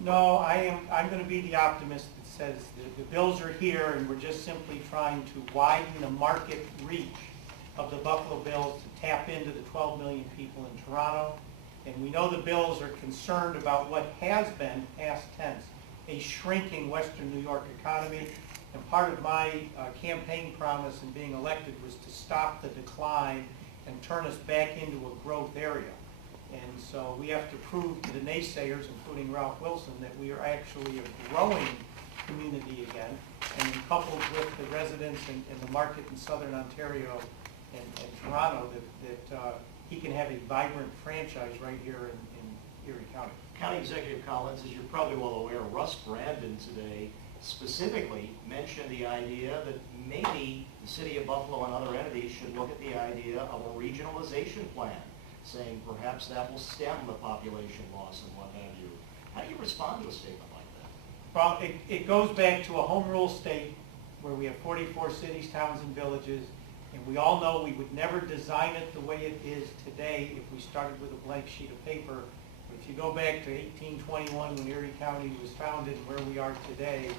No, I'm going to be the optimist that says the bills are here and we're just simply trying to widen the market reach of the Buffalo Bills to tap into the 12 million people in Toronto. And we know the bills are concerned about what has been, past tense, a shrinking Western New York economy. And part of my campaign promise in being elected was to stop the decline and turn us back into a growth area. And so we have to prove to the naysayers, including Ralph Wilson, that we are actually a growing community again. And coupled with the residents in the market in Southern Ontario and Toronto, that he can have a vibrant franchise right here in Erie County. County Executive Collins, as you're probably well aware, Russ Brandon today specifically mentioned the idea that maybe the city of Buffalo and other entities should look at the idea of a regionalization plan, saying perhaps that will stem the population loss and what have you. How do you respond to a statement like that? Well, it goes back to a home rule state where we have 44 cities, towns, and villages, and we all know we would never design it the way it is today if we started with a blank sheet of paper. But if you go back to 1821 when Erie County was founded and where we are today,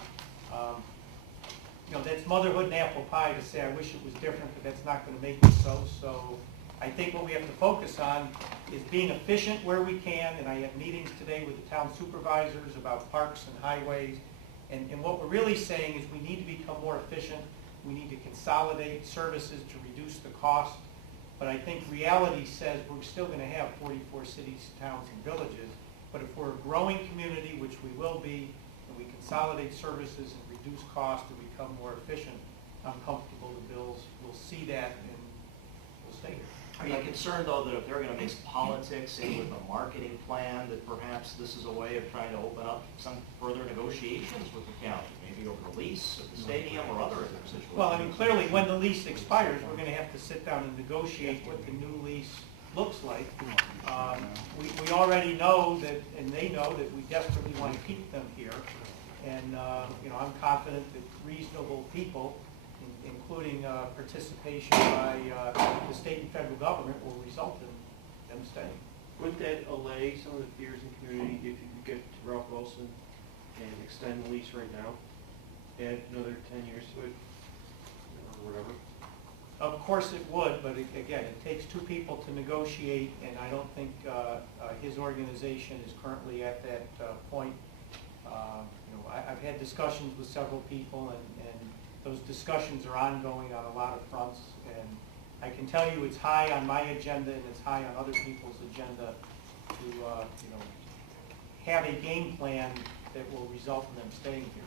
that's motherhood and apple pie to say I wish it was different, but that's not going to make it so. So I think what we have to focus on is being efficient where we can, and I had meetings today with the town supervisors about parks and highways, and what we're really saying is we need to become more efficient. We need to consolidate services to reduce the cost, but I think reality says we're still going to have 44 cities, towns, and villages, but if we're a growing community, which we will be, and we consolidate services and reduce costs to become more efficient, I'm comfortable the bills will see that and will stay here. Are you concerned, though, that if they're going to mix politics in with a marketing plan, that perhaps this is a way of trying to open up some further negotiations with the county, maybe over the lease of the stadium or other situations? Well, I mean, clearly, when the lease expires, we're going to have to sit down and negotiate what the new lease looks like. We already know that, and they know that we desperately want to keep them here. And, I'm confident that reasonable people, including participation by the state and federal government, will result in them staying. Wouldn't that allay some of the fears in the community if you could get to Ralph Wilson and extend the lease right now, add another 10 years to it, or whatever? Of course it would, but again, it takes two people to negotiate, and I don't think his organization is currently at that point. I've had discussions with several people, and those discussions are ongoing on a lot of fronts, and I can tell you it's high on my agenda and it's high on other people's agenda to have a game plan that will result in them staying here.